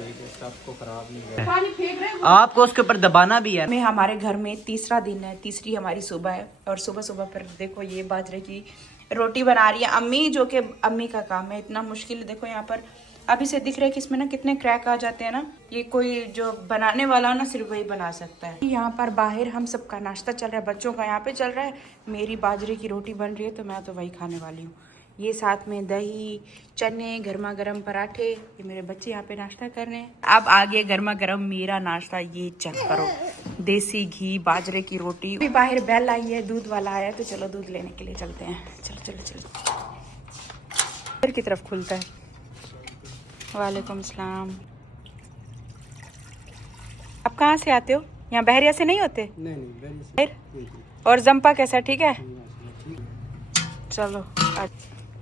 आपको खराब नहीं, आपको उसके ऊपर दबाना भी है। में हमारे घर में तीसरा दिन है, तीसरी हमारी सुबह है और सुबह सुबह पर देखो ये बाजरे की रोटी बना रही है अम्मी, जो कि अम्मी का काम है। इतना मुश्किल देखो यहाँ पर अभी से दिख रहा है कि इसमें ना कितने क्रैक आ जाते हैं ना। ये कोई जो बनाने वाला ना सिर्फ वही बना सकता है। यहाँ पर बाहर हम सबका नाश्ता चल रहा है, बच्चों का यहाँ पे चल रहा है। मेरी बाजरे की रोटी बन रही है तो मैं तो वही खाने वाली हूँ। ये साथ में दही, चने, गर्मा गर्म पराठे, ये मेरे बच्चे यहाँ पे नाश्ता कर रहे हैं। अब आगे गर्मा गर्म मेरा नाश्ता, ये चेक करो, देसी घी, बाजरे की रोटी। अभी बाहर बेल आई है, दूध वाला आया, तो चलो दूध लेने के लिए चलते हैं। चलो चलो चलो, इधर की तरफ खुलता है। वालेकुम सलाम। आप कहाँ से आते हो? यहाँ बहरिया से नहीं होते? नहीं, और जंपा कैसा, ठीक है? चलो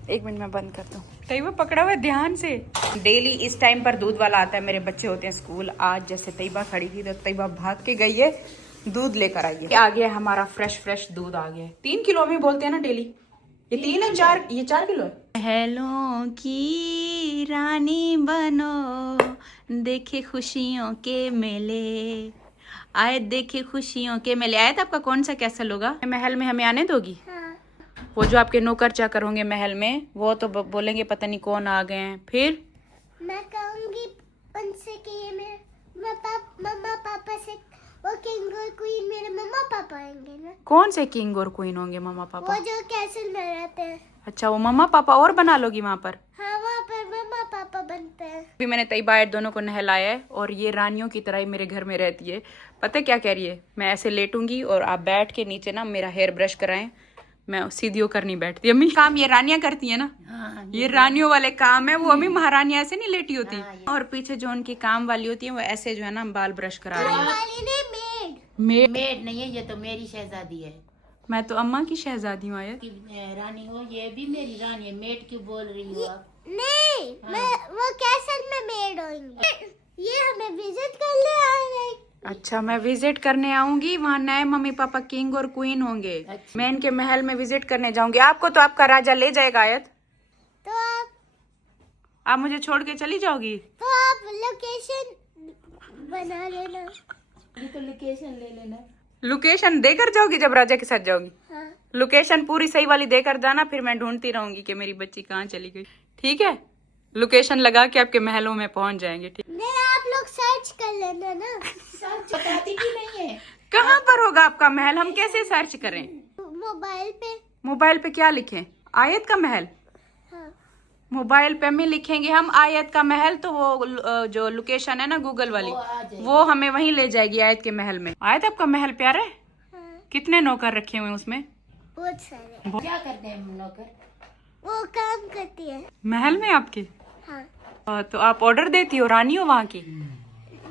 एक मिनट में बंद करता हूँ। तैयबा पकड़ा हुआ है ध्यान से। डेली इस टाइम पर दूध वाला आता है, मेरे बच्चे होते हैं स्कूल। आज जैसे तैयबा खड़ी थी तो तैयबा भाग के गई है, दूध लेकर आई है। आ गया हमारा फ्रेश दूध आ गया है। 3 किलो में बोलते हैं ना डेली, ये 3 है 4, ये 4 किलो है। महलों की रानी बनो, देखे खुशियों के मेले आए, देखे खुशियों के मेले आए। तो आपका कौन सा कैसल होगा? महल में हमें आने दोगी? वो जो आपके नौकर चाकर होंगे महल में, वो तो बोलेंगे पता नहीं कौन आ गए हैं। फिर मैं कहूंगी उनसे कि ये मेरे मम्मा पापा से, वो किंग और क्वीन मेरे मम्मा पापा आएंगे ना। कौन से किंग और क्वीन होंगे मम्मा पापा? वो जो कैसल में रहते हैं। अच्छा, वो मम्मा पापा और बना लोगी वहाँ पर? हाँ, वहाँ पर मम्मा पापा बनते हैं। अभी मैंने तैयबा दोनों को नहलाया है और ये रानियों की तरह ही मेरे घर में रहती है। पता है क्या कह रही है? मैं ऐसे लेटूंगी और आप बैठ के नीचे ना मेरा हेयर ब्रश कराएं। मैं सीधी होकर नहीं बैठती। अम्मी काम ये रानियां करती है ना। हाँ, ये रानियों वाले काम है। वो अम्मी महारानियां ऐसे नहीं लेटी होती। और पीछे जो उनकी काम वाली होती है वो ऐसे जो है ना बाल ब्रश करा रही है। मेड नहीं है, ये तो मेरी शहजादी है। मैं तो अम्मा की शहजादी हूँ। आयत रानी हो, ये भी मेरी रानी है। मेड क्यों बोल रही हो आप? नहीं, मैं वो कैसल में मेड होंगे। ये हमें विजिट करने आ रहे। अच्छा, मैं विजिट करने आऊंगी। वहाँ नए मम्मी पापा किंग और क्वीन होंगे। अच्छा। मैं इनके महल में विजिट करने जाऊंगी। आपको तो आपका राजा ले जाएगा आयत। तो आप मुझे छोड़ के चली जाओगी? तो आप लोकेशन बना लेना। ये तो लोकेशन ले लेना। लोकेशन देकर जाओगी जब राजा के साथ जाओगी? हाँ। लोकेशन पूरी सही वाली देकर जाना, फिर मैं ढूंढती रहूंगी कि मेरी बच्ची कहाँ चली गई। ठीक है, लोकेशन लगा के आपके महलों में पहुंच जाएंगे। ठीक, नहीं, आप लोग सर्च कर लेना ना। सर्च बताती भी नहीं है। कहाँ पर होगा आपका महल? हम कैसे सर्च करें? मोबाइल पे। मोबाइल पे क्या लिखें? आयत का महल? हाँ। मोबाइल पे में लिखेंगे हम आयत का महल, तो वो जो लोकेशन है ना गूगल वाली, वो हमें वहीं ले जाएगी आयत के महल में। आयत आपका महल प्यारा है? हाँ। कितने नौकर रखे हुए उसमें? बहुत सारे। क्या करते हैं नौकर? वो काम करती है महल में आपके? हाँ। तो आप ऑर्डर देती हो? रानी हो वहाँ की?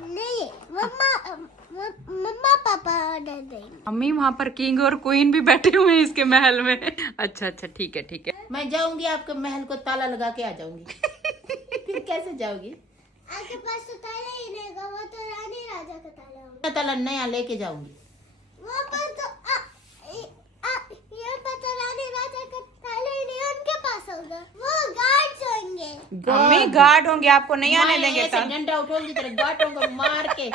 नहीं, मम्मा पापा ऑर्डर देंगे। मम्मी वहाँ पर किंग और क्वीन भी बैठे हुए हैं इसके महल में। अच्छा अच्छा, ठीक है ठीक है। मैं जाऊंगी आपके महल को ताला लगा के आ जाऊंगी। फिर कैसे जाओगी? आपके पास तो ताला ही नहीं होगा, वो तो रानी राजा का ताला होगा। ताला नया लेके जाऊंगी। वहाँ पर तो यहाँ पर तो रानी राजा का ताला ही नहीं, उनके पास होगा। वो गार्ड्स होंगे। मम्मी गार्ड होंगे, आपको नहीं आने देंगे। ऐसे डंडा उठोगी तेरे गाटों को मार के।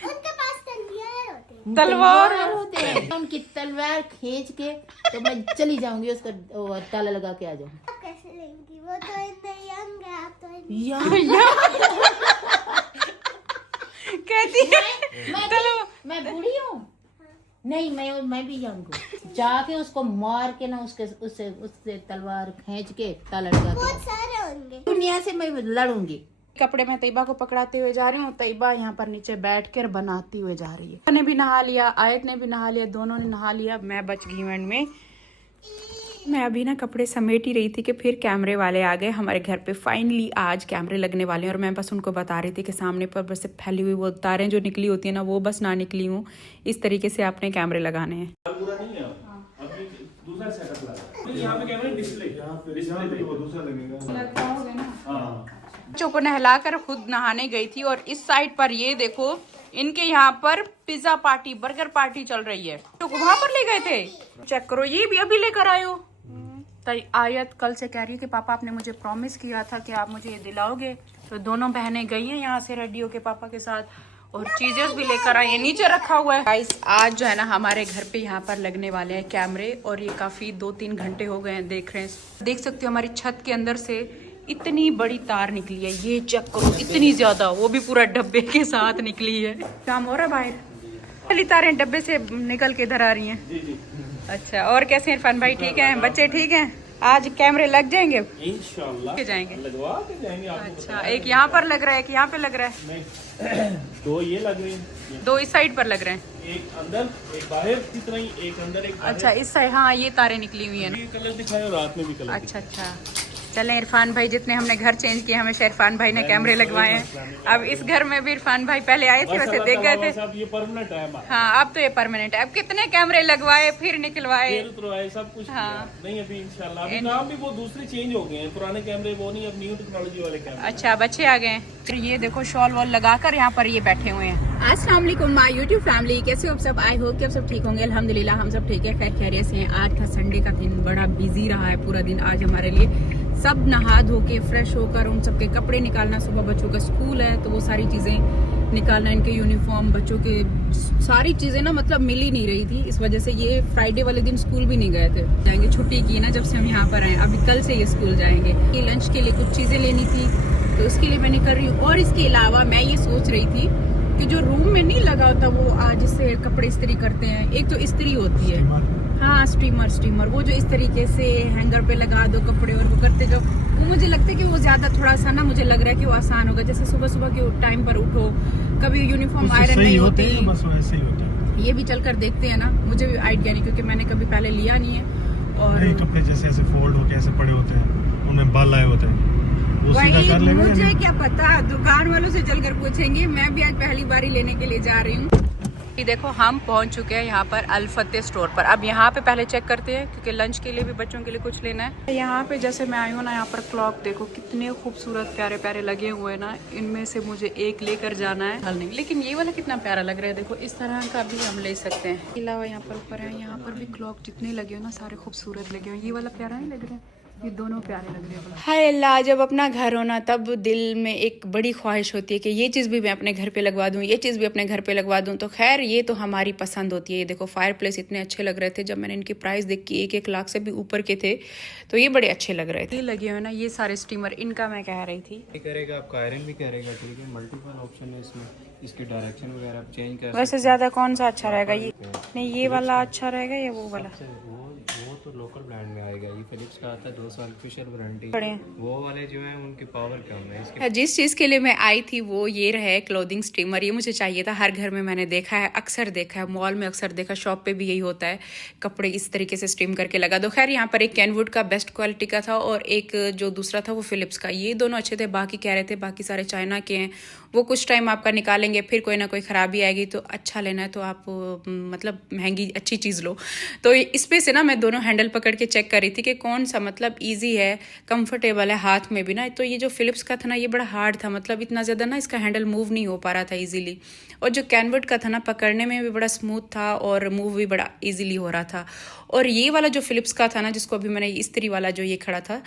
उनके पास तलवार होते हैं। तलवार होते हैं। उनकी तलवार खींच के तो मैं चली जाऊंगी, उसका ताला लगा के आ जाऊंगी। आप कैसे लेंगी? वो तो इतने यंग है, आप तो कहती है मैं बूढ़ी हूँ। नहीं, मैं भी यंग हूँ। जाके उसको मार के ना उससे तलवार खींच के ताला लगा के बहुत सारे होंगे। दुनिया से मैं लड़ूंगी। कपड़े में तैयबा को पकड़ाते हुए जा रही हूँ। तैयबा यहाँ पर नीचे बैठकर बनाती हुए जा रही है। ने भी नहा लिया, आयत ने भी नहा लिया, दोनों ने नहा लिया। मैं बच गई एंड में। मैं अभी ना कपड़े समेट ही रही थी कि फिर कैमरे वाले आ गए हमारे घर पे। फाइनली आज कैमरे लगने वाले हैं और मैं बस उनको बता रही थी कि सामने पर बस फैली हुई वो तारें जो निकली होती है ना, वो बस ना निकली हूँ। इस तरीके से आपने कैमरे लगाने हैं। पूरा नहीं है, अभी दूसरा सेटअप लगा। यहाँ पे कैमरा डिस्प्ले, यहाँ पे वो दूसरा लगेगा। हाँ, बच्चों को नहलाकर खुद नहाने गई थी और इस साइड पर ये देखो इनके यहाँ पर पिज्जा पार्टी, बर्गर पार्टी चल रही है। तो वहां पर ले गए थे। चेक करो, ये भी अभी लेकर आए हो। आयत कल से कह रही है कि पापा आपने मुझे प्रॉमिस किया था कि आप मुझे ये दिलाओगे। तो दोनों बहनें गई हैं यहाँ से रेडी होके पापा के साथ, और चीजें भी लेकर आए, नीचे रखा हुआ है। गाइस आज जो है ना हमारे घर पे यहाँ पर लगने वाले हैं कैमरे, और ये काफी 2-3 घंटे हो गए हैं देख रहे हैं। देख सकते हो हमारी छत के अंदर से इतनी बड़ी तार निकली है, ये चेक करो, इतनी ज्यादा, वो भी पूरा डब्बे के साथ निकली है। काम हो रहा है बाहर, पहली तारें डब्बे से निकल के इधर आ रही हैं। अच्छा, और कैसे इरफान भाई ठीक है, बच्चे ठीक हैं? आज कैमरे लग जाएंगे इंशाल्लाह के जाएंगे, लगवा के जाएंगे आपको। अच्छा, एक यहाँ पर लग रहा है, एक यहाँ पे लग रहा है, नहीं दो ये लग रही हैं, 2 इस साइड पर लग रहे हैं, एक अंदर एक बाहर की तरह ही, एक अंदर एक बाहर। अच्छा इस साइड, हाँ ये तारें निकली हुई है ना। ये कलर दिखाए और रात में भी कलर अच्छा अच्छा, चलें इरफान भाई, जितने हमने घर चेंज किए हमेशा इरफान भाई ने कैमरे लगवाए हैं। अब इस घर में भी इरफान भाई पहले आए थे, वैसे देख गए थे। ये परमानेंट है। हाँ अब तो ये परमानेंट है। अब कितने कैमरे लगवाए फिर निकलवाए, फिर उतरवाए, सब कुछ हाँ। किया। नहीं अभी इंशाल्लाह, अभी नाम भी वो दूसरे चेंज हो गए हैं, पुराने कैमरे वो नहीं, अब न्यू टेक्नोलॉजी वाले कैमरे। अच्छा बच्चे आ गए। फिर ये देखो शॉल वॉल लगाकर यहाँ पर ये बैठे हुए हैं। अस्सलाम वालेकुम माय यूट्यूब फैमिली, कैसे हो आप सब? आई होप कि आप सब ठीक होंगे। अल्हम्दुलिल्लाह हम सब ठीक है, खैर खैरियत से हैं। आज था संडे का दिन, बड़ा बिजी रहा है पूरा दिन आज हमारे लिए। सब नहा धो के फ्रेश होकर उन सबके कपड़े निकालना, सुबह बच्चों का स्कूल है तो वो सारी चीज़ें निकालना, इनके यूनिफॉर्म, बच्चों के सारी चीज़ें ना मतलब मिल ही नहीं रही थी। इस वजह से ये फ्राइडे वाले दिन स्कूल भी नहीं गए थे, जाएंगे, छुट्टी की ना जब से हम यहाँ पर आए, अभी कल से ये स्कूल जाएंगे। ये लंच के लिए कुछ चीज़ें लेनी थी तो उसके लिए मैं कर रही हूँ। और इसके अलावा मैं ये सोच रही थी कि जो रूम में नहीं लगा होता वो जिससे कपड़े इस्त्री करते हैं, एक तो इस्त्री होती है, हाँ स्टीमर, वो जो इस तरीके से हैंगर पे लगा दो कपड़े और वो करते जाओ, वो मुझे लगता है कि वो ज्यादा थोड़ा सा ना, मुझे लग रहा है कि वो आसान होगा। जैसे सुबह सुबह के टाइम पर उठो, कभी यूनिफॉर्म आयरन नहीं होती, बस वैसे ही होता है। ये भी चल कर देखते हैं ना, मुझे भी आइडिया नहीं क्योंकि मैंने कभी पहले लिया नहीं है। और कपड़े जैसे ऐसे फोल्ड होके ऐसे पड़े होते हैं, उनमें बाल आए होते हैं, वो सीधा कर लेंगे। मुझे क्या पता, दुकान वालों से चलकर पूछेंगे। मैं भी आज पहली बार ही लेने के लिए जा रही हूँ। ये देखो हम पहुंच चुके हैं यहाँ पर अल-फतेह स्टोर पर। अब यहाँ पे पहले चेक करते हैं क्योंकि लंच के लिए भी बच्चों के लिए कुछ लेना है। यहाँ पे जैसे मैं आई हूँ ना, यहाँ पर क्लॉक देखो कितने खूबसूरत प्यारे प्यारे लगे हुए हैं ना, इनमें से मुझे एक लेकर जाना है। हल नहीं, लेकिन ये वाला कितना प्यारा लग रहा है, देखो इस तरह का भी हम ले सकते हैं। इसके अलावा यहाँ पर ऊपर है, यहाँ पर भी क्लॉक जितने लगे हो ना सारे खूबसूरत लगे हुए। ये वाला प्यारा नहीं लग रहा है, ये दोनों प्यारे लग रहे हैं। हाय अल्लाह, जब अपना घर होना तब दिल में एक बड़ी ख्वाहिश होती है कि ये चीज़ भी मैं अपने घर पे लगवा दूँ, ये चीज़ भी अपने घर पे लगवा दूँ। तो खैर ये तो हमारी पसंद होती है। ये देखो फायर प्लेस इतने अच्छे लग रहे थे, जब मैंने इनकी प्राइस देखी 1-1 लाख से भी ऊपर के थे, तो ये बड़े अच्छे लग रहे थे। ये लगे हुए ना ये सारे स्टीमर, इनका मैं कह रही थी करेगा आपका आयरन भी करेगा, ठीक है, मल्टीपल ऑप्शन है इसमें, इसकी डायरेक्शन वगैरह आप चेंज कर। वैसे ज्यादा कौन सा अच्छा रहेगा, ये नहीं ये वाला अच्छा रहेगा या वो वाला? वो तो लोकल ब्रांड में आएगा। ये फिलिप्स का आता है, 2 साल ऑफिशियल वारंटी। वो वाले जो है उनकी पावर कम है। इसके जिस चीज़ के लिए मैं आई थी वो ये रहे क्लोथिंग स्टीमर। ये मुझे चाहिए था, हर घर में मैंने देखा है, अक्सर देखा है, मॉल में अक्सर देखा, शॉप पे भी यही होता है, कपड़े इस तरीके से स्टीम करके लगा दो। खैर यहाँ पर एक कैनवुड का बेस्ट क्वालिटी का था और एक जो दूसरा था वो फिलिप्स का। ये दोनों अच्छे थे, बाकी कह रहे थे बाकी सारे चाइना के हैं, वो कुछ टाइम आपका निकालेंगे, फिर कोई ना कोई ख़राबी आएगी। तो अच्छा लेना है तो आप मतलब महंगी अच्छी चीज़ लो। तो इस पे से ना मैं दोनों हैंडल पकड़ के चेक कर रही थी कि कौन सा मतलब इजी है, कंफर्टेबल है हाथ में भी ना। तो ये जो फिलिप्स का था ना ये बड़ा हार्ड था, मतलब इतना ज़्यादा ना इसका हैंडल मूव नहीं हो पा रहा था इजीली। और जो कैनवुड का था ना पकड़ने में भी बड़ा स्मूथ था और मूव भी बड़ा इजीली हो रहा था। और ये वाला जो फिलिप्स का था ना, जिसको अभी मैंने इस्त्री वाला जो ये खड़ा था,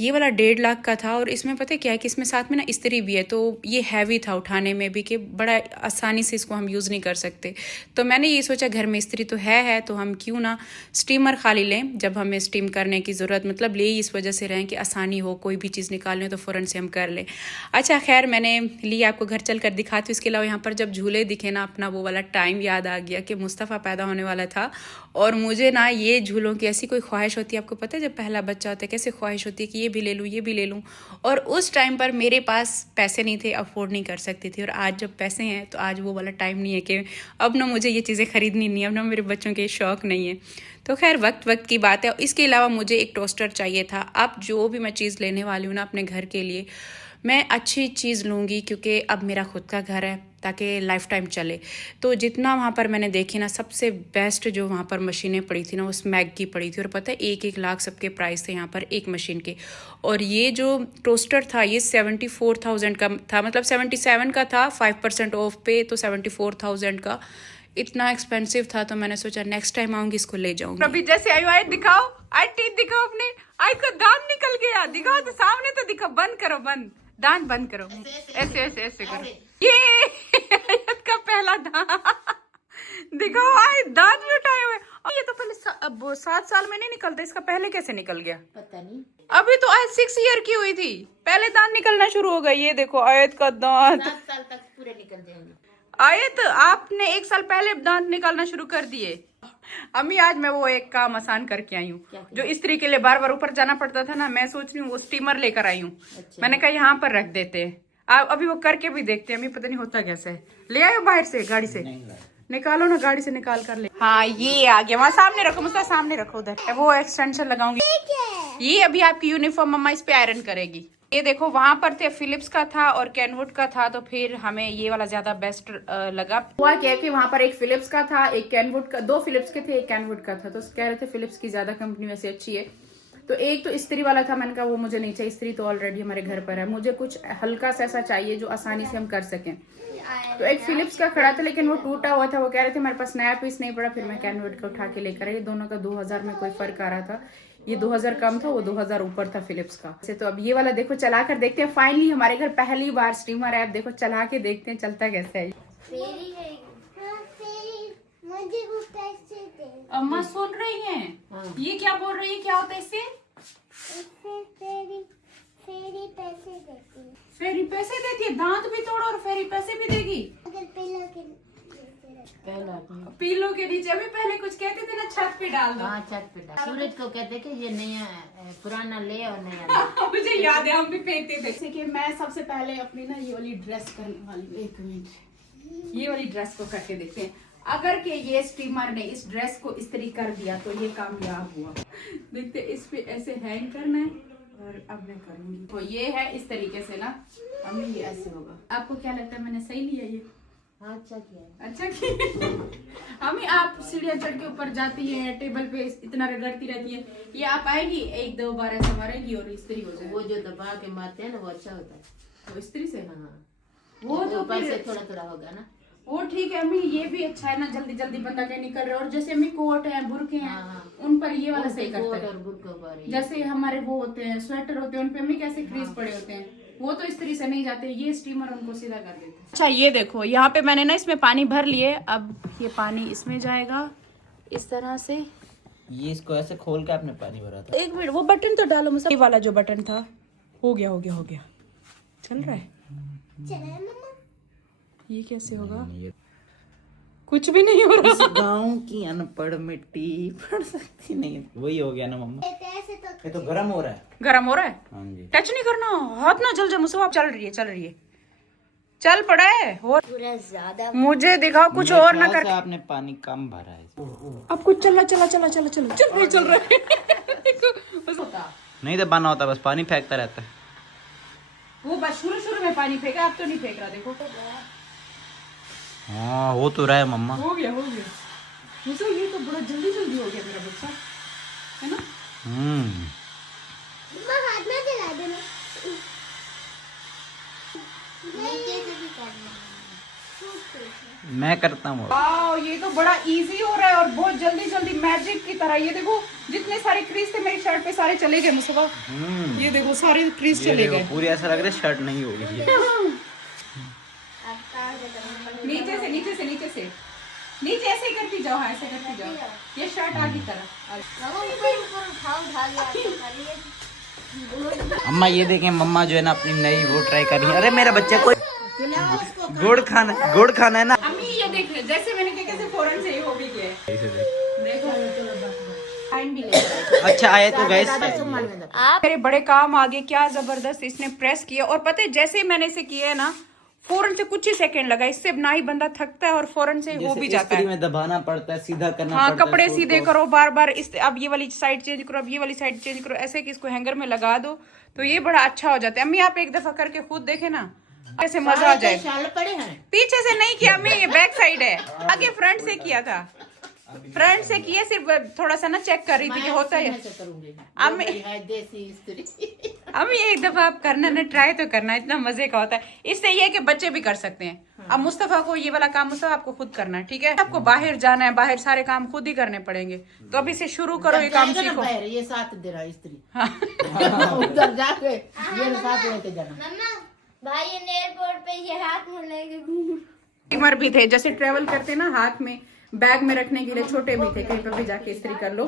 ये वाला 1.5 लाख का था। और इसमें पता है क्या है कि इसमें साथ में ना इस्त्री भी है, तो ये हैवी था उठाने में भी कि बड़ा आसानी से इसको हम यूज़ नहीं कर सकते। तो मैंने ये सोचा घर में इस्त्री तो है तो हम क्यों ना स्टीमर खाली लें, जब हमें स्टीम करने की ज़रूरत मतलब ले इस वजह से रहें कि आसानी हो, कोई भी चीज़ निकालने तो फ़ौरन से हम कर लें। अच्छा खैर मैंने लिया, आपको घर चल कर दिखाती हूँ। इसके अलावा यहाँ पर जब झूले दिखे ना, अपना वो वाला टाइम याद आ गया कि मुस्तफ़ा पैदा होने वाला था और मुझे ना ये झूलों की ऐसी कोई ख्वाहिश होती है, आपको पता है जब पहला बच्चा होता है कैसे ख्वाहिश होती है कि ये भी ले लूँ, ये भी ले लूँ। और उस टाइम पर मेरे पास पैसे नहीं थे, अफोर्ड नहीं कर सकती थी। और आज जब पैसे हैं तो आज वो वाला टाइम नहीं है कि अब ना मुझे ये चीज़ें खरीदनी नहीं है, अब ना मेरे बच्चों के शौक़ नहीं है। तो खैर वक्त की बात है। इसके अलावा मुझे एक टोस्टर चाहिए था। अब जो भी मैं चीज़ लेने वाली हूँ ना अपने घर के लिए, मैं अच्छी चीज़ लूँगी क्योंकि अब मेरा खुद का घर है ताकि लाइफ टाइम चले। तो जितना वहाँ पर मैंने देखी ना, सबसे बेस्ट जो वहाँ पर मशीनें पड़ी थी ना वो स्मैग की पड़ी थी। और पता है 1-1 लाख सबके प्राइस थे यहाँ पर एक मशीन के। और ये जो टोस्टर था ये 74,000 का था, मतलब 77 का था 5% ऑफ पे, तो 74,000 का इतना एक्सपेंसिव था। तो मैंने सोचा नेक्स्ट टाइम आऊँगी इसको ले जाऊँगी। अभी जैसे आयु दिखाओ, आई टीथ दिखाओ, अपने आई का दांत निकल गया, दिखाओ तो सामने तो दिखाओ, बंद करो बंद, दांत बंद करो, ऐसे ऐसे ऐसे करो। ये आयत का पहला दांत दिखाओ, आए दांत भी उठाए हुए। और ये तो पहले 7 साल में नहीं निकलता, इसका पहले कैसे निकल गया? पता नहीं। अभी तो आयत 6 ईयर की हुई थी, पहले दांत निकलना शुरू हो गया। ये देखो आयत का दांत। 7 साल तक पूरे निकल जाएंगे। आयत आपने 1 साल पहले दांत निकालना शुरू कर दिए। अम्मी आज मैं वो एक काम आसान करके आई हूँ जो स्त्री के लिए बार बार ऊपर जाना पड़ता था ना, मैं सोच रही हूँ वो स्टीमर लेकर आई हूँ। अच्छा। मैंने कहा यहाँ पर रख देते हैं, आप अभी वो करके भी देखते हैं। अम्मी पता नहीं होता कैसे है। ले आयो बाहर से, गाड़ी से निकालो ना, गाड़ी से निकाल कर ले। हाँ ये आ गया, वहाँ सामने रखो, मुझे सामने रखो उधर। वो एक्सटेंशन लगाऊंगी। ये अभी आपकी यूनिफॉर्म मम्मा इस पे आयरन करेगी। ये देखो वहां पर थे फिलिप्स का था और कैनवुड का था, तो फिर हमें ये वाला ज्यादा बेस्ट लगा। हुआ क्या कि वहां पर एक फिलिप्स का था, एक कैनवुड का, 2 फिलिप्स के थे, एक कैनवुड का था। तो कह रहे थे फिलिप्स की ज्यादा कंपनी वैसे अच्छी है। तो एक तो इस्त्री वाला था, मैंने कहा वो मुझे नहीं चाहिए, इस्त्री तो ऑलरेडी हमारे घर पर है। मुझे कुछ हल्का सा ऐसा चाहिए जो आसानी से हम कर सकें। तो एक फिलिप्स का खड़ा था लेकिन वो टूटा हुआ था। वो कह रहे थे मेरे पास नया पीस नहीं पड़ा, फिर मैं कैनवुड का उठा के लेकर आई। दोनों का 2000 में कोई फर्क आ रहा था। ये 2000 कम था, वो 2000 ऊपर था फिलिप्स का। तो अब ये वाला देखो चला कर देखते हैं। फाइनली हमारे घर पहली बार स्टीमर है। अब देखो चला के देखते हैं चलता कैसे है। फेरी है। हाँ फेरी, मुझे वो पैसे दे। अम्मा सुन रही हैं? ये क्या बोल रही है, क्या होता है इससे? इससे फेरी फेरी पैसे देती है। फेरी पैसे देती है? दांत भी तोड़ो और फेरी पैसे भी देगी? अगर पिलो के नीचे रखो। पहला पीलो के नीचे। अभी पहले कुछ कहते थे ना, छत पे डाल दो। हाँ छत पे डाल। सूरज को कहते कि ये नया पुराना ले और नया ले। मुझे याद है हम भी फेंकते थे। जैसे कि मैं सबसे पहले अपनी ना ये वाली ड्रेस करने वाली हूँ। 1 मिनट, ये वाली ड्रेस को करके देखते हैं। अगर के ये स्टीमर ने इस ड्रेस को इस्त्री कर दिया तो ये कामयाब हुआ। देखते इस पे ऐसे हैंग करना है और अब मैं करूंगी। तो ये है इस तरीके से ना, अम्मी ये ऐसे होगा। आपको क्या लगता है मैंने सही लिया ये? हाँ अच्छा किया। अच्छा किया। अम्मी आप सीढ़ियाँ चढ़ के ऊपर जाती है, टेबल पे इतना रगड़ती रहती है, ये आप आएगी 1-2 बार ऐसे मारेगी और इस्त्री हो जाएगी। वो जो दबा के मारते हैं ना वो अच्छा होता है। तो इस्त्री से हाँ वो तो ऊपर फिर से थोड़ा थोड़ा होगा ना। वो ठीक है अम्मी, ये भी अच्छा है ना, जल्दी जल्दी बंदा कहीं निकल रहा है। और जैसे अम्मी कोट है, बुरके हैं, हाँ। उन पर ये वाला सही करता कोट है। और बुर्का पर ही। जैसे हमारे वो होते हैं स्वेटर होते हैं, उन पे अम्मी कैसे क्रीज पड़े होते हैं, वो तो इस तरह से नहीं जाते। ये स्टीमर उनको सीधा कर देता है। अच्छा ये देखो यहाँ पे मैंने ना इसमें पानी भर लिए। अब ये पानी इसमें जाएगा इस तरह से। ये इसको ऐसे खोल के आपने पानी भरा था? 1 मिनट, वो बटन तो डालो मुझे। ये वाला जो बटन था हो गया हो गया हो गया, चल रहा है। चला मम्मा। ये कैसे होगा? कुछ भी नहीं हो रहा। गांव की अनपढ़ मिट्टी पढ़ सकती नहीं। वही हो गया ना मम्मा। पैसे तो ये तो गर्म हो रहा है। गरम हो रहा है? हाँ जी। टच नहीं करना, हाथ ना जल जाए मुझसे। आप चल रही है, चल रही है, चल पड़ा है। और पूरा ज्यादा मुझे दिखाओ कुछ और ना कर। आपने पानी कम भरा है। अब कुछ चल रहा है। नहीं दबाना होता, बस पानी फेंकता रहता है। वो बस शुरू में पानी फेंका, अब तो नहीं फेंक रहा। देखो हाँ हो तो रहा है मम्मा। हो गया मुझे। ये तो बड़ा जल्दी हो गया मेरा बच्चा, है ना? मम्मा हाथ में चला देना। नीचे से भी करना है। मैं करता हूँ। वाओ ये तो बड़ा इजी हो रहा है और बहुत जल्दी मैजिक की तरह। ये देखो जितने सारे क्रीज थे मेरी शर्ट पे सारे चले गए मुस्तफा। ये देखो सारे क्रीज चले गए। पूरी ऐसा लग रहा है शर्ट नहीं होगी। नीचे से नीचे ऐसे ही करती जाओ। हाँ ऐसे करती जाओ, ये शर्ट आगे तरफ। मम्मा ऊपर उठा लिया तो करिए। अम्मा ये देखें, मम्मा जो है ना अपनी नई वो ट्राई कर रही है। अरे मेरा बच्चा कोई गुड़ खाना है ना। अम्मी ये देख, जैसे मैंने कहा कैसे फौरन से हो भी गया है। देखो टाइम भी लगेगा। अच्छा आए तो गैस। मेरे बड़े काम आगे, क्या जबरदस्त इसने प्रेस किया। और पता है जैसे मैंने इसे किया है ना, फौरन से कुछ ही सेकंड लगा। इससे ना ही बंदा थकता है और फौरन से हो भी जाता है। में दबाना पड़ता है, सीधा करना हाँ पड़ता है। कपड़े सीधे करो बार बार। इस अब ये वाली साइड चेंज करो, अब ये वाली साइड चेंज करो, ऐसे कि इसको हैंगर में लगा दो तो ये बड़ा अच्छा हो जाता है। अम्मी आप एक दफा करके खुद देखे ना, ऐसे मजा आ जाए। शाल पड़े हैं। पीछे से नहीं किया अम्मी, ये बैक साइड है, आगे फ्रंट से किया था। फ्रंट से किए, सिर्फ थोड़ा सा ना चेक कर रही थी कि होता है। ऐसे करूंगी अब मैं- है देसी स्त्री। अब ये एक दफा आप करना ना, ट्राई तो करना, इतना मजे का होता है। इससे ये है कि बच्चे भी कर सकते हैं। अब मुस्तफा को ये वाला काम मुस्तफा आपको खुद करना है, ठीक है? आपको बाहर जाना है, बाहर सारे काम खुद ही करने पड़ेंगे, तो अभी से शुरू करो, ये काम जाएगा ना सीखो। बाहर, ये साथ दे रहा स्त्री उधर जाके ये साथ लेके जाना। मम्मा भाई एयरपोर्ट पे ये हाथ में लेके घूम। स्टीमर भी थे, जैसे ट्रेवल करते ना, हाथ में बैग में रखने के लिए छोटे भी थे, कहीं पर भी जाके इस्त्री कर लो।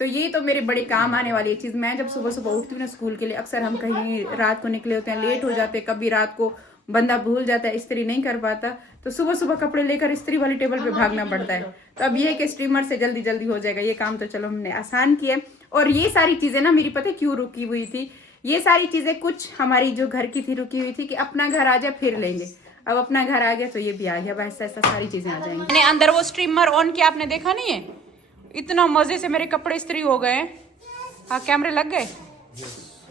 तो ये तो मेरे बड़े काम आने वाली चीज। मैं जब सुबह सुबह उठती हूँ ना स्कूल के लिए, अक्सर हम कहीं रात को निकले होते हैं, लेट हो जाते हैं, कभी रात को बंदा भूल जाता है, इस्त्री नहीं कर पाता, तो सुबह सुबह कपड़े लेकर इस्त्री वाली टेबल पे भागना पड़ता है। तो अब ये है कि स्टीमर से जल्दी जल्दी हो जाएगा ये काम, तो चलो हमने आसान किया। और ये सारी चीजें ना मेरी पता है क्यों रुकी हुई थी, ये सारी चीजें कुछ हमारी जो घर की थी रुकी हुई थी कि अपना घर आ जाए फिर लेंगे। अब अपना घर आ गया तो ये भी आ गया, बस ऐसा सारी चीजें आ जाएंगी। मैंने अंदर वो स्ट्रीमर ऑन किया, आपने देखा नहीं है? इतना मजे से मेरे कपड़े इस्त्री हो गए। हाँ, कैमरे लग गए।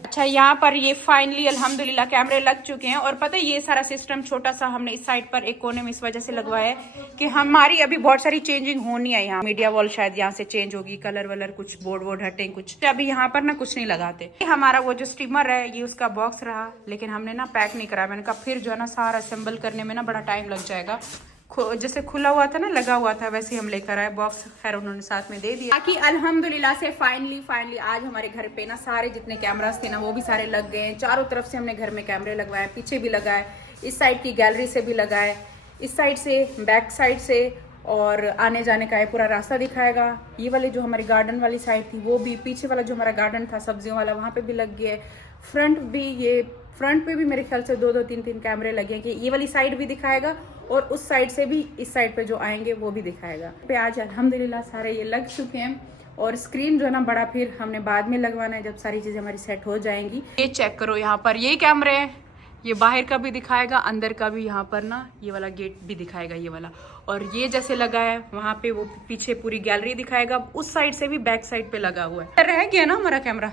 अच्छा, यहाँ पर ये फाइनली अल्हम्दुलिल्लाह कैमरे लग चुके हैं। और पता है ये सारा सिस्टम छोटा सा हमने इस साइड पर एक कोने में इस वजह से लगवाया है कि हमारी अभी बहुत सारी चेंजिंग होनी है। यहाँ मीडिया वॉल शायद यहाँ से चेंज होगी, कलर वलर कुछ बोर्ड वोर्ड हटे कुछ। अभी यहाँ पर ना कुछ नहीं लगाते। हमारा वो जो स्टीमर है ये उसका बॉक्स रहा, लेकिन हमने ना पैक नहीं करा। मैंने कहा फिर जो है ना सारा असेंबल करने में ना बड़ा टाइम लग जाएगा। जैसे खुला हुआ था ना, लगा हुआ था, वैसे हम लेकर आए बॉक्स। खैर उन्होंने साथ में दे दिया। बाकी अल्हम्दुलिल्लाह से फाइनली आज हमारे घर पे ना सारे जितने कैमरास थे ना वो भी सारे लग गए हैं। चारों तरफ से हमने घर में कैमरे लगवाए, पीछे भी लगाए, इस साइड की गैलरी से भी लगाए, इस साइड से, बैक साइड से, और आने जाने का ये पूरा रास्ता दिखाएगा। ये वाले जो हमारी गार्डन वाली साइड थी वो भी, पीछे वाला जो हमारा गार्डन था सब्जियों वाला वहाँ पे भी लग गया है। फ्रंट पे भी मेरे ख्याल से 2-2, 3-3 कैमरे लगे हैं कि ये वाली साइड भी दिखाएगा और उस साइड से भी, इस साइड पे जो आएंगे वो भी दिखाएगा। पे आज अल्हम्दुलिल्लाह सारे ये लग चुके हैं। और स्क्रीन जो है ना बड़ा फिर हमने बाद में लगवाना है जब सारी चीजें हमारी सेट हो जाएंगी। ये चेक करो, यहाँ पर ये कैमरे हैं, ये बाहर का भी दिखाएगा, अंदर का भी। यहाँ पर ना ये वाला गेट भी दिखाएगा, ये वाला। और ये जैसे लगा है वहाँ पे वो पीछे पूरी गैलरी दिखाएगा, उस साइड से भी बैक साइड पे लगा हुआ है। रह गया ना हमारा कैमरा।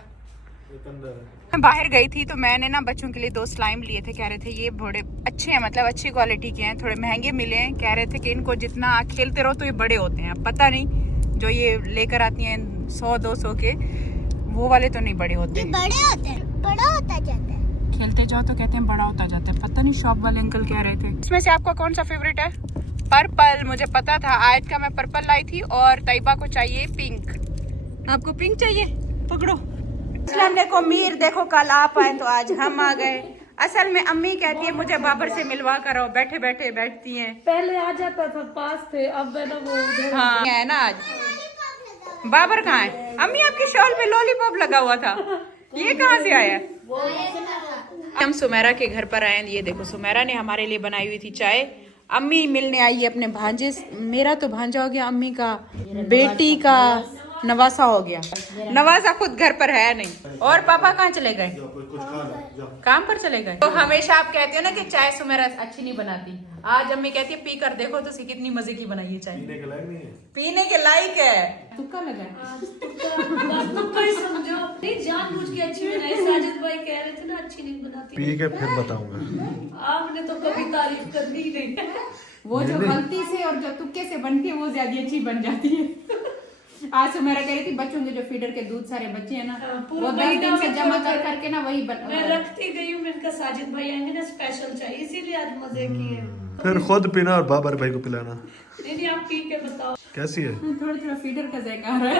मैं बाहर गई थी तो मैंने ना बच्चों के लिए 2 स्लाइम लिए थे। कह रहे थे ये बड़े अच्छे हैं, मतलब अच्छी क्वालिटी के हैं, थोड़े महंगे मिले हैं। कह रहे थे कि इनको जितना खेलते रहो तो ये बड़े होते हैं। अब पता नहीं, जो ये लेकर आती हैं 100-200 के, वो वाले तो नहीं बड़े होते हैं। बड़े होते हैं, बड़ा होता जाता है। खेलते जाओ तो कहते हैं बड़ा होता जाता है। पता नहीं शॉप वाले अंकल कह रहे थे। इसमें से आपका कौन सा फेवरेट है? पर्पल। मुझे पता था, आयत का मैं पर्पल लाई थी और तैयबा को चाहिए पिंक। आपको पिंक चाहिए? पकड़ो। हमने को मीर देखो कल आप आए तो आज हम आ गए। असल में अम्मी कहती है मुझे बाबर से मिलवा कर आओ, बैठे बैठे बैठती हैं। पहले आ जाता था, पास थे, अब है ना वो उधर। हाँ है ना। आज बाबर कहाँ है? अम्मी आपकी शॉल पे लॉलीपॉप लगा हुआ था, ये कहाँ से आया? हम सुमेरा के घर पर आए। ये देखो सुमेरा ने हमारे लिए बनाई हुई थी चाय। अम्मी मिलने आई है अपने भांजे। मेरा तो भांजा हो गया, अम्मी का बेटी का नवासा हो गया। नवासा खुद घर पर है नहीं। और पापा कहाँ चले गए? काम पर चले गए। तो हमेशा आप कहते हो ना कि चाय सुमेरा अच्छी नहीं बनाती। आज अम्मी कहती है पी कर देखो तो कितनी मजे की बनाई है चाय। पीने के लायक है। तुक्का लगा कोई समझो नहीं, जानबूझ के अच्छी बनाई। साजिद भाई कह रहे थे ना अच्छी नहीं बनाती, पी के फिर बताऊंगा। आपने तो कभी तारीफ करनी ही नहीं। वो जो गलती से और जो तुक्के से बनती है वो ज्यादा अच्छी बन जाती है। आज सुमेरा कह रही थी बच्चों के जो फीडर के दूध सारे बच्चे हैं ना, वो 10 दिन से जमा कर करके ना वही मैं रखती गई हूँ। मैंने कहा साजिद भाई आएंगे ना, स्पेशल चाहिए, इसीलिए आज मजे किए। फिर खुद पीना और बाबर भाई को पिलाना। नहीं आप पी के बताओ कैसी है? थोड़ा फीडर का जायका आ रहा है।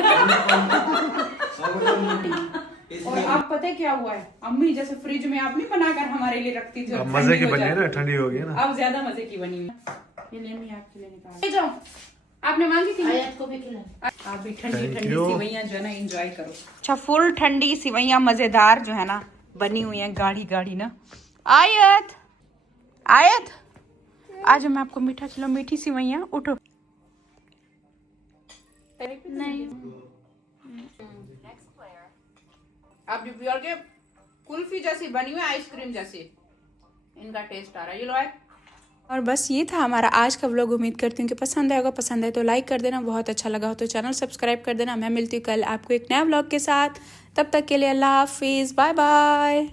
और आप पता है क्या हुआ है, अम्मी जैसे फ्रिज में आप नहीं बनाकर हमारे लिए रखती थी, अब मजे की बनी है ना, ठंडी हो गई ना। अब ज्यादा मजे की बनी है। ये ले अम्मी आपके लिए निकाल जाओ, आपने मांगी थी। आयत को भी खिला। आप भी ठंडी ठंडी सिवैयां जो है ना एंजॉय करो। अच्छा फुल ठंडी सिवैयां मजेदार जो है ना बनी हुई हैं, गाढ़ी गाढ़ी ना। आयत आयत आज मैं आपको मीठा खिलाऊं, मीठी सिवैयां। उठो। नहीं अब प्योर के कुल्फी जैसी बनी हुई, आइसक्रीम जैसी इनका टेस्ट आ रहा है। ये लो है। और बस ये था हमारा आज का व्लॉग। उम्मीद करती हूँ कि पसंद आएगा। पसंद आए तो लाइक कर देना, बहुत अच्छा लगा हो तो चैनल सब्सक्राइब कर देना। मैं मिलती हूँ कल आपको एक नया व्लॉग के साथ। तब तक के लिए अल्लाह हाफिज़, बाय बाय।